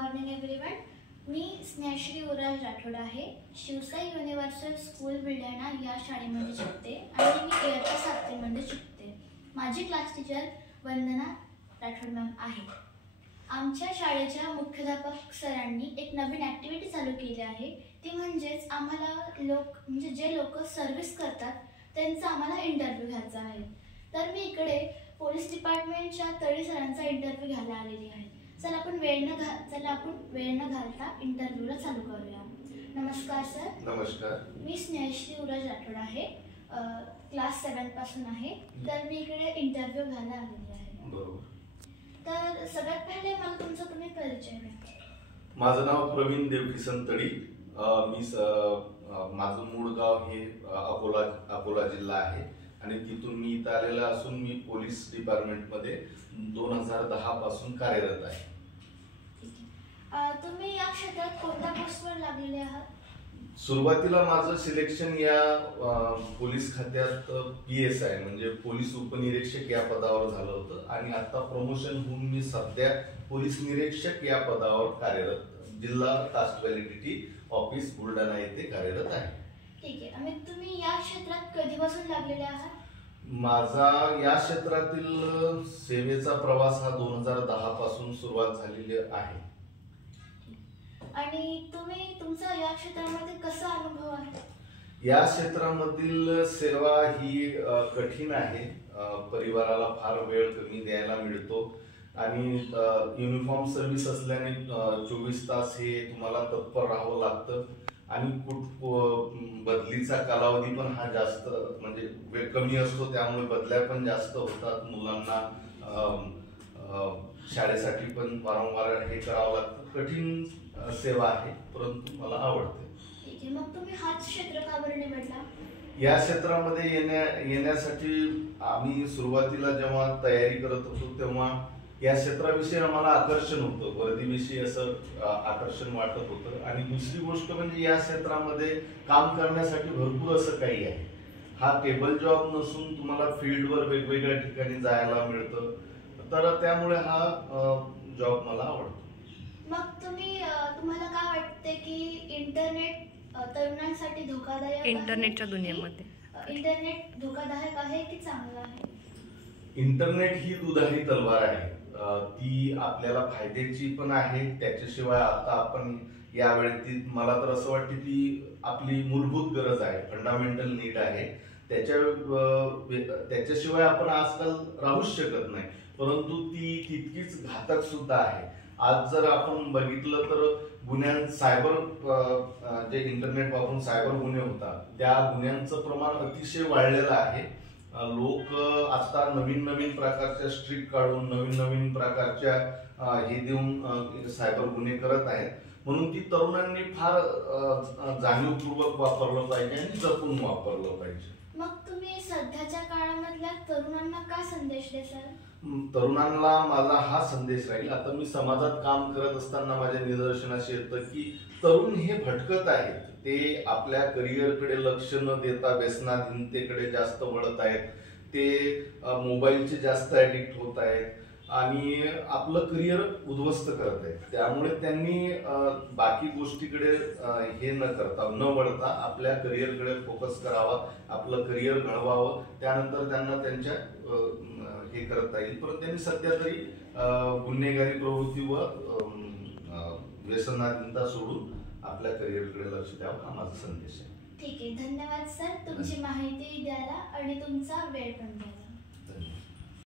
Morning everyone. मी स्नेहश्री युवराज राठोड आहे. Shivsai universal school Buldhana या शाळेमध्ये शिकते आणि मी इयत्ता 7वी मध्ये शिकते. माझी क्लास टीचर वंदना राठोड मॅम आहे. आमच्या शाळेच्या मुख्याध्यापक सरांनी एक नवीन ॲक्टिव्हिटी चालू केली आहे. ती म्हणजेच आम्हाला जे लोक सर्व्हिस करतात त्यांचा आम्हाला इंटरव्ह्यू घ्यायचा आहे. तर मी इकडे पोलीस डिपार्टमेंटच्या तळी सरांचा इंटरव्ह्यू घ्यायला आलेली आहे. चला आपण वेळ न घालता इंटरव्ह्यूला चालू करूया. नमस्कार सर. नमस्कार. मी स्नेहश्री युवराज राठोड आहे. क्लास 7 पासून आहे. तर मी इकडे इंटरव्ह्यू घ्यायला आलेली आहे. बरोबर. तर सगळ्यात पहिले मला तुम्ही परिचय द्या. माझं नाव प्रवीण देवकिसन तळी. माझं मूळ गाव हे अकोला जिल्हा आहे आणि तिथून मी इथं आलेला असून मी पोलीस डिपार्टमेंटमध्ये 2010 पासून कार्यरत आहे. तुम्ही या क्षेत्रात कोणत्या पोस्टवर लागलेले आहात? सुरुवातीला माझं सिलेक्शन या पोलीस खात्यात PSI म्हणजे पोलीस उपनिरीक्षक या पदावर झालं होतं आणि आता प्रमोशन होऊन मी सध्या पोलीस निरीक्षक या पदावर कार्यरत जिल्हा कास्ट व्हॅलिडिटी ऑफिस बुलढाणा येथे कार्यरत आहे. ठीक आहे. आणि तुम्ही या क्षेत्रात कधीपासून लागलेले आहात? माझा या क्षेत्रातील सेवेचा प्रवास हा 2010 पासून सुरुवात झालेली आहे. आणि तुमचा या क्षेत्रामध्ये कसा अनुभव आहे? या क्षेत्रामधील सेवा ही कठीण आहे. परिवाराला फार वेळ कमी द्यायला मिळतो आणि युनिफॉर्म सर्व्हिस असल्याने 24 तास हे तुम्हाला तत्पर राहावं लागतं आणि बदलीचा कालावधी पण हा जास्त म्हणजे वेळ कमी असतो, त्यामुळे बदल्या पण जास्त होतात. मुलांना शाळेसाठी पण वारंवार हे करावं लागतं. कठीण सेवा आहे परंतु मला आवडते. ठीक आहे. मग तुम्ही हाच क्षेत्र का बरं निवडला? या क्षेत्रामध्ये येण्यासाठी आम्ही सुरुवातीला जेव्हा तयारी करत होतो तेव्हा या क्षेत्राविषयी आम्हाला आकर्षण होतं, वर्दीविषयी असं आकर्षण वाटत होतं. आणि दुसरी गोष्ट म्हणजे या क्षेत्रामध्ये काम करण्यासाठी भरपूर असं काही आहे. हा टेबल जॉब नसून तुम्हाला फील्डवर वेगवेगळ्या ठिकाणी जायला मिळतं, तर त्यामुळे हा जॉब मला आवडतो. मग तुम्हाला काय वाटते की इंटरनेट तरुणांसाठी धोकादायक इंटरनेटच्या दुनियेमध्ये इंटरनेट धोकादायक आहे की चांगलं आहे? इंटरनेट ही दुधारी तलवार आहे. ती आपल्याला फायद्याची पण आहे. त्याच्याशिवाय आता आपण यावेळी मला तर असं वाटतं ती आपली मूलभूत गरज आहे, फंडामेंटल नीड आहे. त्याच्याशिवाय आपण आजकाल राहूच शकत नाही, परंतु ती तितकीच घातक सुद्धा आहे. आज जर आपण बघितलं तर सायबर जे इंटरनेट वापरून सायबर गुन्हे होतात त्या गुन्ह्यांचं प्रमाण अतिशय वाढलेलं आहे. लोक आता नवीन प्रकारच्या स्ट्रिक काढून नवीन प्रकारच्या हे देऊन सायबर गुन्हे करत आहेत. म्हणून ती तरुणांनी फार जाणीवपूर्वक वापरलं पाहिजे आणि जपून वापरलं पाहिजे. मग तुम्ही सध्याच्या काळामधल्या तरुणांना काय संदेश द्याल? तरुणांना माझा हा संदेश राहील. आता मी समाजात काम करत असताना माझ्या निदर्शनास येतं की तरुण हे भटकत आहेत. ते आपल्या करिअरकडे लक्ष न देता व्यसनाधीनतेकडे जास्त वळत आहेत. ते मोबाईलचे जास्त ऍडिक्ट होत आहेत आणि आपलं करिअर उद्ध्वस्त करत आहेत. त्यामुळे त्यांनी बाकी गोष्टीकडे हे न वळता आपल्या करिअरकडे फोकस करावा, आपलं करिअर घडवावं. त्यानंतर त्यांना त्यांच्या हे करता येईल. परंतु त्यांनी सध्या तरी गुन्हेगारी प्रवृत्ती व व्यसनाधीनता सोडून आपल्या करिअरकडे लक्ष द्यावं हा माझा संदेश आहे. ठीक आहे. धन्यवाद सर तुमची माहिती द्यायला आणि तुमचा वेळ पण द्यायला.